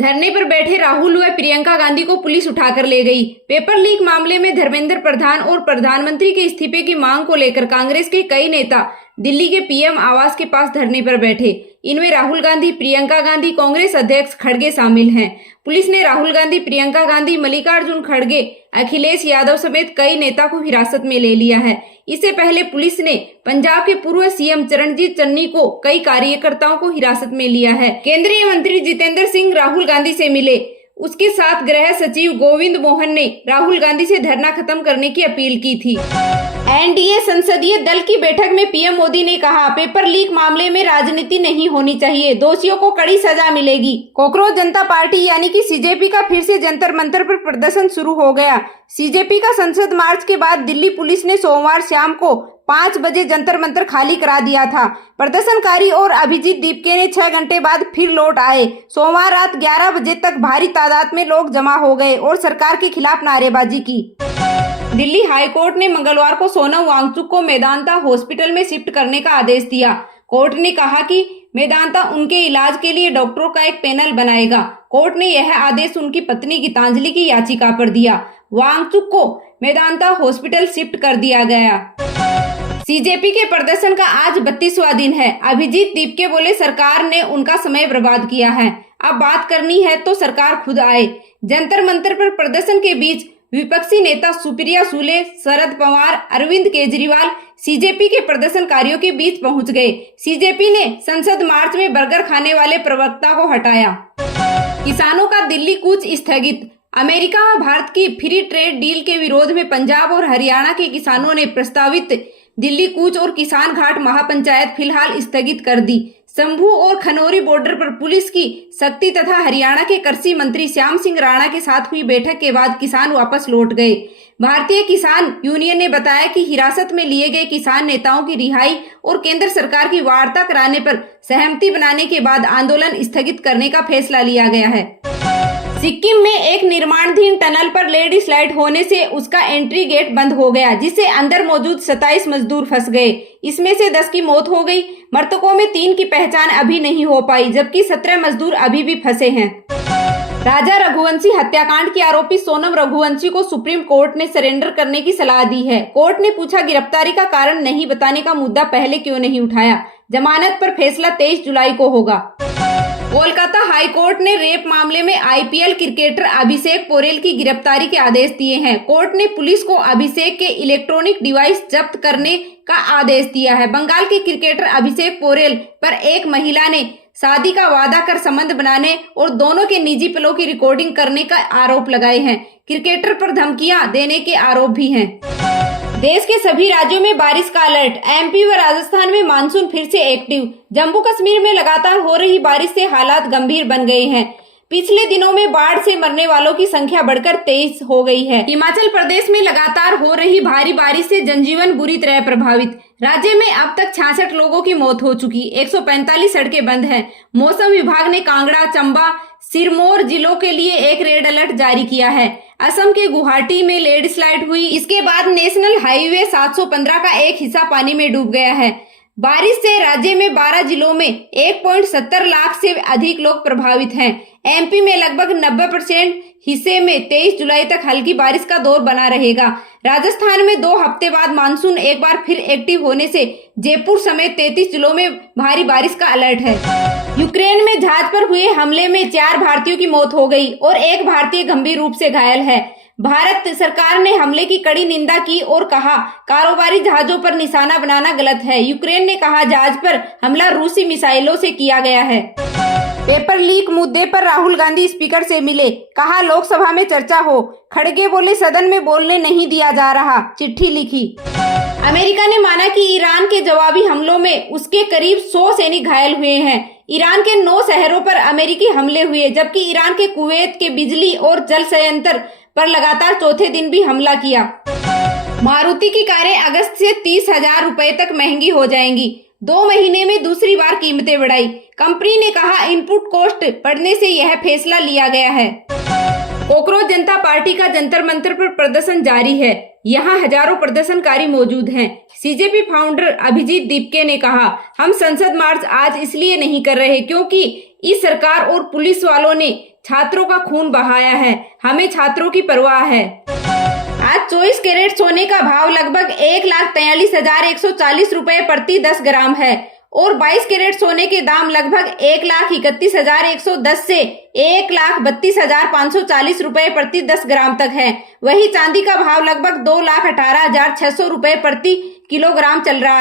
धरने पर बैठे राहुल व प्रियंका गांधी को पुलिस उठाकर ले गई। पेपर लीक मामले में धर्मेंद्र प्रधान और प्रधानमंत्री के इस्तीफे की मांग को लेकर कांग्रेस के कई नेता दिल्ली के पीएम आवास के पास धरने पर बैठे। इनमें राहुल गांधी, प्रियंका गांधी, कांग्रेस अध्यक्ष खड़गे शामिल हैं। पुलिस ने राहुल गांधी, प्रियंका गांधी, मल्लिकार्जुन खड़गे, अखिलेश यादव समेत कई नेता को हिरासत में ले लिया है। इससे पहले पुलिस ने पंजाब के पूर्व सीएम चरणजीत चन्नी को कई कार्यकर्ताओं को हिरासत में लिया है। केंद्रीय मंत्री जितेंद्र सिंह राहुल गांधी से मिले। उसके साथ गृह सचिव गोविंद मोहन ने राहुल गांधी से धरना खत्म करने की अपील की थी। एनडीए संसदीय दल की बैठक में पीएम मोदी ने कहा, पेपर लीक मामले में राजनीति नहीं होनी चाहिए, दोषियों को कड़ी सजा मिलेगी। कॉकरोच जनता पार्टी यानी कि सीजेपी का फिर से जंतर मंतर पर प्रदर्शन शुरू हो गया। सीजेपी का संसद मार्च के बाद दिल्ली पुलिस ने सोमवार शाम को 5 बजे जंतर मंतर खाली करा दिया था। प्रदर्शनकारी और अभिजीत दीपके ने 6 घंटे बाद फिर लौट आए। सोमवार रात 11 बजे तक भारी तादाद में लोग जमा हो गए और सरकार के खिलाफ नारेबाजी की। दिल्ली हाईकोर्ट ने मंगलवार को सोनम वांगचुक को मेदांता हॉस्पिटल में शिफ्ट करने का आदेश दिया। कोर्ट ने कहा कि मेदांता उनके इलाज के लिए डॉक्टरों का एक पैनल बनाएगा। कोर्ट ने यह आदेश उनकी पत्नी गीतांजलि की याचिका पर दिया। वांगचुक को मेदांता हॉस्पिटल शिफ्ट कर दिया गया। सीजेपी के प्रदर्शन का आज 32वां दिन है। अभिजीत दीपके बोले, सरकार ने उनका समय बर्बाद किया है, अब बात करनी है तो सरकार खुद आए। जंतर मंतर पर प्रदर्शन के बीच विपक्षी नेता सुप्रिया सुले, शरद पवार, अरविंद केजरीवाल सीजेपी के प्रदर्शनकारियों के बीच पहुंच गए। सीजेपी ने संसद मार्च में बर्गर खाने वाले प्रवक्ता को हटाया। किसानों का दिल्ली कूच स्थगित। अमेरिका व भारत की फ्री ट्रेड डील के विरोध में पंजाब और हरियाणा के किसानों ने प्रस्तावित दिल्ली कूच और किसान घाट महापंचायत फिलहाल स्थगित कर दी। शंभू और खनौरी बॉर्डर पर पुलिस की सख्ती तथा हरियाणा के कृषि मंत्री श्याम सिंह राणा के साथ हुई बैठक के बाद किसान वापस लौट गए। भारतीय किसान यूनियन ने बताया कि हिरासत में लिए गए किसान नेताओं की रिहाई और केंद्र सरकार की वार्ता कराने पर सहमति बनाने के बाद आंदोलन स्थगित करने का फैसला लिया गया है। सिक्किम में एक निर्माणाधीन टनल पर लैंड स्लाइड होने से उसका एंट्री गेट बंद हो गया, जिससे अंदर मौजूद 27 मजदूर फंस गए। इसमें से 10 की मौत हो गई। मृतकों में 3 की पहचान अभी नहीं हो पाई, जबकि 17 मजदूर अभी भी फंसे हैं। राजा रघुवंशी हत्याकांड की आरोपी सोनम रघुवंशी को सुप्रीम कोर्ट ने सरेंडर करने की सलाह दी है। कोर्ट ने पूछा, गिरफ्तारी का कारण नहीं बताने का मुद्दा पहले क्यों नहीं उठाया? जमानत पर फैसला 23 जुलाई को होगा। कोलकाता हाईकोर्ट ने रेप मामले में आईपीएल क्रिकेटर अभिषेक पोरेल की गिरफ्तारी के आदेश दिए हैं। कोर्ट ने पुलिस को अभिषेक के इलेक्ट्रॉनिक डिवाइस जब्त करने का आदेश दिया है। बंगाल के क्रिकेटर अभिषेक पोरेल पर एक महिला ने शादी का वादा कर संबंध बनाने और दोनों के निजी पलों की रिकॉर्डिंग करने का आरोप लगाए हैं। क्रिकेटर पर धमकियां देने के आरोप भी हैं। देश के सभी राज्यों में बारिश का अलर्ट। एमपी व राजस्थान में मानसून फिर से एक्टिव। जम्मू कश्मीर में लगातार हो रही बारिश से हालात गंभीर बन गए हैं। पिछले दिनों में बाढ़ से मरने वालों की संख्या बढ़कर 23 हो गई है। हिमाचल प्रदेश में लगातार हो रही भारी बारिश से जनजीवन बुरी तरह प्रभावित। राज्य में अब तक 66 लोगों की मौत हो चुकी। 145 सड़कें बंद हैं। मौसम विभाग ने कांगड़ा, चंबा, सिरमौर जिलों के लिए एक रेड अलर्ट जारी किया है। असम के गुवाहाटी में लैंडस्लाइड हुई। इसके बाद नेशनल हाईवे 715 का एक हिस्सा पानी में डूब गया है। बारिश से राज्य में 12 जिलों में 1.70 लाख से अधिक लोग प्रभावित हैं। एमपी में लगभग 90% हिस्से में 23 जुलाई तक हल्की बारिश का दौर बना रहेगा। राजस्थान में 2 हफ्ते बाद मानसून एक बार फिर एक्टिव होने से जयपुर समेत 33 जिलों में भारी बारिश का अलर्ट है। यूक्रेन में जहाज पर हुए हमले में 4 भारतीयों की मौत हो गई और एक भारतीय गंभीर रूप से घायल है। भारत सरकार ने हमले की कड़ी निंदा की और कहा, कारोबारी जहाजों पर निशाना बनाना गलत है। यूक्रेन ने कहा, जहाज पर हमला रूसी मिसाइलों से किया गया है। पेपर लीक मुद्दे पर राहुल गांधी स्पीकर से मिले। कहा, लोकसभा में चर्चा हो। खड़गे बोले, सदन में बोलने नहीं दिया जा रहा। चिट्ठी लिखी। अमेरिका ने माना कि ईरान के जवाबी हमलों में उसके करीब 100 सैनिक घायल हुए हैं। ईरान के 9 शहरों पर अमेरिकी हमले हुए, जबकि ईरान के कुवैत के बिजली और जल संयंत्र पर लगातार चौथे दिन भी हमला किया। मारुति की कारें अगस्त से 30,000 रुपए तक महंगी हो जाएंगी। 2 महीने में दूसरी बार कीमतें बढ़ाई। कंपनी ने कहा, इनपुट कॉस्ट बढ़ने से यह फैसला लिया गया है। कॉकरोच जनता पार्टी का जंतर मंतर पर प्रदर्शन जारी है। यहाँ हजारों प्रदर्शनकारी मौजूद हैं। सीजेपी फाउंडर अभिजीत दीपके ने कहा, हम संसद मार्च आज इसलिए नहीं कर रहे क्योंकि इस सरकार और पुलिस वालों ने छात्रों का खून बहाया है। हमें छात्रों की परवाह है। आज 24 कैरेट सोने का भाव लगभग 1,43,140 रुपए प्रति 10 ग्राम है और 22 कैरेट सोने के दाम लगभग 1,31,110 से 1,32,540 रुपए प्रति 10 ग्राम तक है। वही चांदी का भाव लगभग 2,18,600 रुपए प्रति किलोग्राम चल रहा है।